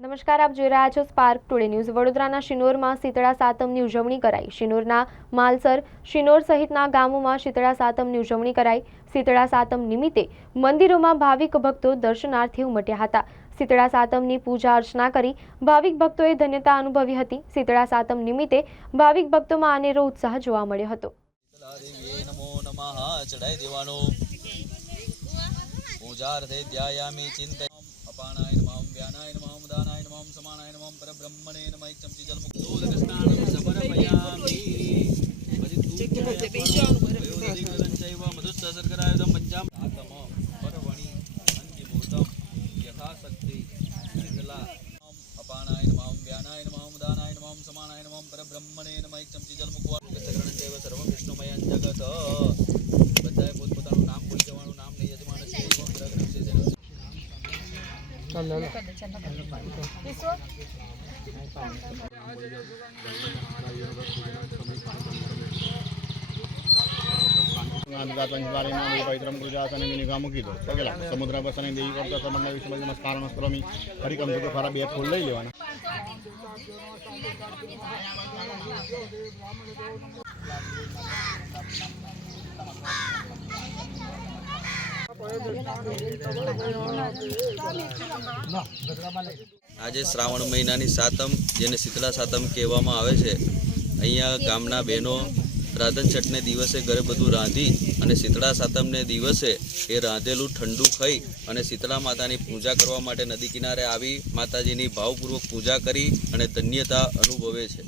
નમસ્કાર, આપ જોઈ રહ્યા છો સ્પાર્ક ટુડે ન્યૂઝ વડોદરાના શિનોરમાં શીતળા સાતમની ઉજવણી કરાઈ. શિનોરના માલસર શિનોર સહિતના ગામોમાં શીતળા સાતમની ઉજવણી કરાઈ. શીતળા સાતમ નિમિત્તે મંદિરોમાં ભાવિક ભક્તો દર્શનાર્થે ઉમટ્યા હતા. શીતળા સાતમની પૂજા અર્ચના કરી ભાવિક ભક્તોએ ધન્યતા અનુભવી હતી. શીતળા સાતમ નિમિત્તે ભાવિક ભક્તોમાં અનેરો ઉત્સાહ જોવા મળ્યો હતો. પૂજા జ్ఞానాయ నమాం దానాయ నమాం సమానాయ నమాం పరబ్రహ్మణే నమ ఇచ్చం జలముక్తో స్నానం సమర్పయామి మధుసర్గరాయుధం పంచాం ఆతమ పరవణి అంతిభూతం యథాశక్తి నిర్మలా అపానాయ నమాం వ్యానాయ నమాం దానాయ నమాం సమానాయ నమాం పరబ్రహ్మణే నమ ఇచ్చం జలముక్వా సర్వం విష్ణుమయం జగతో પવિત્રમ ગુજાસને નિગા મૂકી દો સગેલા સમુદ્ર બસને દેવી કરતા સમન્વય વિશ્વ નમસ્કાર નમસ્કારમી હરિકમ તો ખરા બે ફૂલ લઈ લેવાના આજે શ્રાવણ મહિનાની સાતમ, જેને શીતળા સાતમ કહેવામાં આવે છે, અહીંયા ગામના બહેનો રાધન છઠને દિવસે ઘરે બધું રાંધી અને શીતળા સાતમને દિવસે એ રાંધેલું ઠંડુ ખાઈ અને શીતળા માતાની પૂજા કરવા માટે નદી કિનારે આવી માતાજીની ભાવપૂર્વક પૂજા કરી અને ધન્યતા અનુભવે છે.